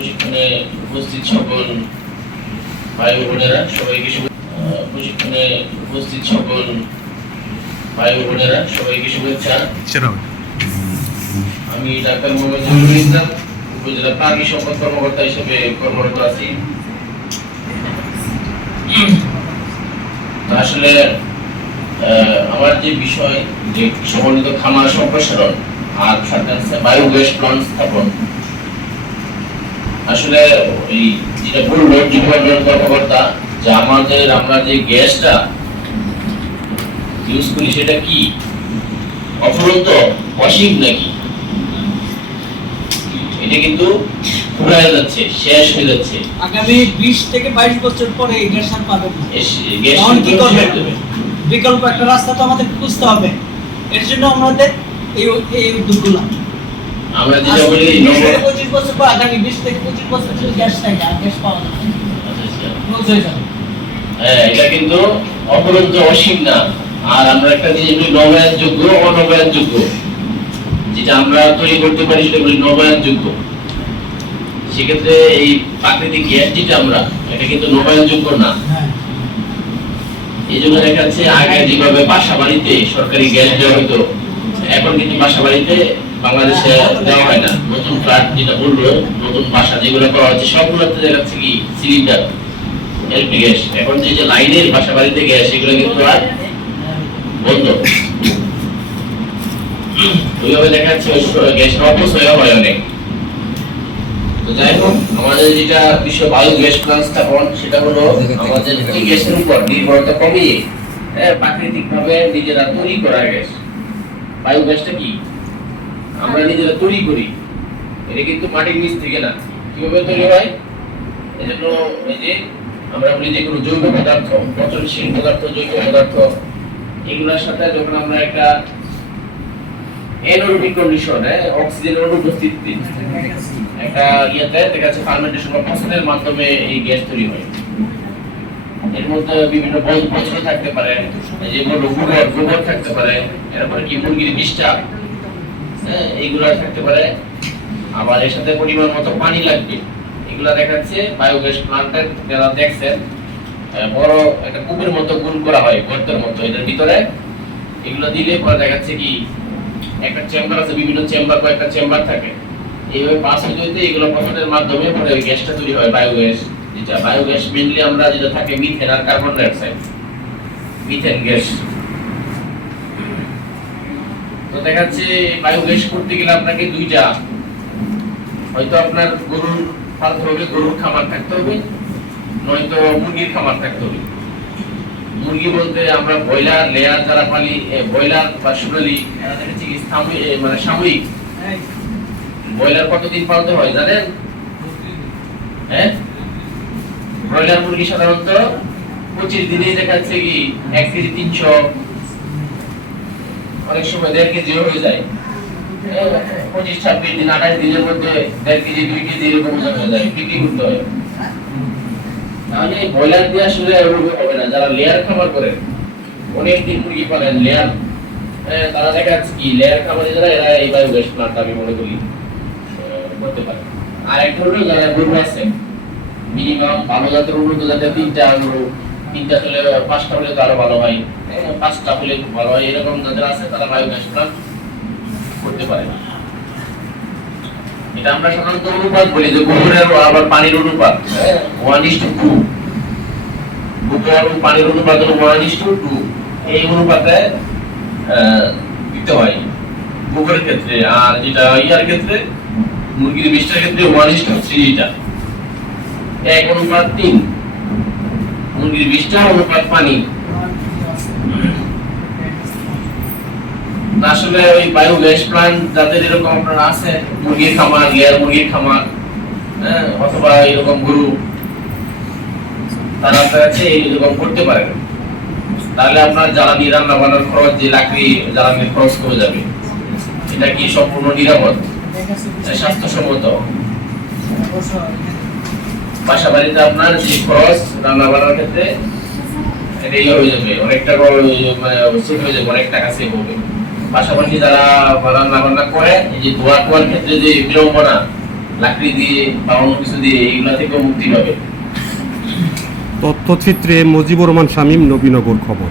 প্রশিক্ষণে উপস্থিত সকল ভাই বোনেরা সবাইকে প্রশিক্ষণে উপস্থিত সকল ভাই বোনেরা সবাইকে শুভেচ্ছা। আমি ডাক্তার মোহাম্মদ জহুরুল ইসলাম উপজেলা প্রাণী সম্পদ কর্মকর্তা হিসেবে কর্মরত আছি। আসলে আমার যে বিষয় যে সমন্বিত খামার সম্প্রসারণ আর সাথে আছে বায়োগ্যাস প্লান্ট স্থাপন আসলে এই যেটা বলল ডিপার্টমেন্ট যে আমাদের আমরা যে গ্যাসটা ইউজ করি সেটা কি? অফুরন্ত অসীম নাকি? এটা কিন্তু ফুরায় যাচ্ছে শেষ হয়ে যাচ্ছে। আগামী বিশ থেকে বাইশ বছর পরে এই গ্যাস আর পাবেন তখন কি করবেন? বিকল্প একটা রাস্তা তো আমাদের খুঁজতে হবে। এর জন্য আমাদের এই এই উদ্যোগগুলো। আমরা যেটা বলি থেকে পঁচিশ বছর পর আগামী বিশ থেকে পঁচিশ বছর যদি গ্যাস থাকে আর গ্যাস পাওয়া যাবে। ক্লোজ হয়ে যাবে। হ্যাঁ এটা কিন্তু অপরন্ত অসীম না। আর আমরা একটা জিনিস বলি নবায়ন যোগ্য অনবায়ন যোগ্য যেটা আমরা তৈরি করতে পারি সেটা বলি নবায়ন যোগ্য সেক্ষেত্রে এই প্রাকৃতিক গ্যাস যেটা আমরা এটা কিন্তু নবায়ন যোগ্য না। হ্যাঁ। এই জন্য দেখা যাচ্ছে আগে যেভাবে বাসা বাড়িতে সরকারি গ্যাস দেওয়া হতো এখন কিন্তু বাসা বাড়িতে বাংলাদেশে দেওয়া হয় না। নতুন ফ্ল্যাট যেটা বলল নতুন বাসা যেগুলো করা হচ্ছে সবগুলোতে দেখা যাচ্ছে কি সিলিন্ডার এলপি গ্যাস। এখন যে যে লাইনের বাসা বাড়িতে গ্যাস সেগুলো কিন্তু আর বন্ধ। ওইভাবে দেখা যাচ্ছে গ্যাসের অপচয় হয় অনেক। তো যাই হোক আমাদের যেটা বিশ্ব বায়ু গ্যাস স্থাপন সেটা হলো আমাদের গ্যাসের উপর নির্ভরতা কমিয়ে হ্যাঁ, প্রাকৃতিক ভাবে নিজেরা তৈরি করা গ্যাস। বায়ু গ্যাসটা কি? আমরা নিজেরা তৈরি করি। এটা কিন্তু মাটির নিচ থেকে না। কীভাবে তৈরি হয়? এজন্য এই যে আমরা বলি যে কোনো জৈব পদার্থ, পচনশীল পদার্থ, জৈব পদার্থ, এগুলোর সাথে যখন আমরা একটা কন্ডিশন অনুপস্থিতিতে একটা ইয়েতে দেখা যাচ্ছে ফার্মেন্টেশন বা মাধ্যমে এই গ্যাস তৈরি হয়। এর মধ্যে বিভিন্ন বল থাকতে পারে যেগুলো গোবর গোবর থাকতে পারে, এরপরে কি মুরগির বিষটা হ্যাঁ এইগুলো থাকতে পারে। আবার এর সাথে পরিমাণ মতো পানি লাগবে। এগুলা দেখাচ্ছে বায়োগ্যাস প্লান্টের যারা দেখছেন বড় একটা কূপের মতো গুল করা হয়, গর্তের মতো। এটার ভিতরে এগুলো দিলে পরে দেখাচ্ছে কি, একটা চেম্বার আছে, বিভিন্ন চেম্বার, কয়েকটা চেম্বার থাকে। এইভাবে হইতে হইতে এগুলো প্রসেসের মাধ্যমে পরে ওই গ্যাসটা তৈরি হয়, বায়োগ্যাস যেটা। বায়োগ্যাস মেনলি আমরা যেটা থাকে মিথেন আর কার্বন ডাইঅক্সাইড মিথেন গ্যাস দেখা যাচ্ছে বায়োগ্যাস করতে গেলে আপনাকে দুইটা। হয়তো আপনার গরুর পালতে হবে গরুর খামার থাকতে হবে, নয়তো মুরগির খামার থাকতে হবে। মুরগি বলতে আমরা ব্রয়লার, লেয়ার যারা পালি ব্রয়লার বা সোনালি মানে সাময়িক। ব্রয়লার কতদিন পালতে হয়, জানেন? হ্যাঁ? ব্রয়লার মুরগি সাধারণত পঁচিশ দিনেই দেখা যাচ্ছে কি, এক কেজি তিনশো অনেক সময় দেড় কেজি হয়ে যায়। পঁচিশ, ছাব্বিশ দিন, আঠাশ দিনের মধ্যে দেড় কেজি, দুই কেজি এরকম হয়ে যায়, বিক্রি করতে হয়। তাহলে ব্রয়লার দিয়ে আসলে ওরকম হবে না। যারা লেয়ার খাবার করেন অনেক দিন মুরগি পালেন, লেয়ার তারা দেখা যাচ্ছে কি, লেয়ার খাবারে যারা, এরা এই বায়োগ্যাস প্লান্ট আমি মনে করি করতে পারে। আর একটা হলো যারা গরু আছে মিনিমাম ভালো জাতের উন্নত জাতের তিনটা গরু তিনটা হলে, পাঁচটা হলে তো আরও ভালো হয়। পাঁচটা হলে ভালো হয়। এরকম যাদের আছে, তারা বায়োগ্যাস প্লান্ট করতে পারে এটা আমরা সাধারণত অনুপাত বলি যে গোবরের আবার পানির অনুপাত। One is two. গোবর পানির অনুপাত হলো ওয়ান ইস টু। এই অনুপাতে দিতে হয় গোবরের ক্ষেত্রে। আর যেটা ইয়ার ক্ষেত্রে, মুরগির বিষটার ক্ষেত্রে ওয়ান ইস টু থ্রি এটা এক অনুপাত তিন। মুরগির বিষটা অনুপাত পানি। আসলে ওই বায়োগ্যাস প্লান্ট যাদের এরকম আপনার আছে, মুরগির খামার লেয়ার মুরগির খামার হ্যাঁ অথবা এরকম গরু, তারা আপনার কাছে এরকম করতে পারেন তাহলে আপনার জ্বালানি রান্না বান্নার খরচ, যে লাকড়ি জ্বালানির খরচ কমে যাবে। এটা কি সম্পূর্ণ নিরাপদ? স্বাস্থ্যসম্মত? বাসা বাড়িতে আপনার যে খরচ রান্না ক্ষেত্রে হয়ে যাবে। অনেকটা মানে হয়ে যাবে, অনেক টাকা সেভ হবে। পাশাপাশি যারা রান্না বান্না করে, এই যে ধোয়া টোয়ার ক্ষেত্রে যে বিড়ম্বনা, লাকড়ি দিয়ে বা অন্য কিছু দিয়ে, এইগুলা থেকেও মুক্তি পাবে। তথ্যচিত্রে মজিবুর রহমান শামীম, নবীনগর খবর।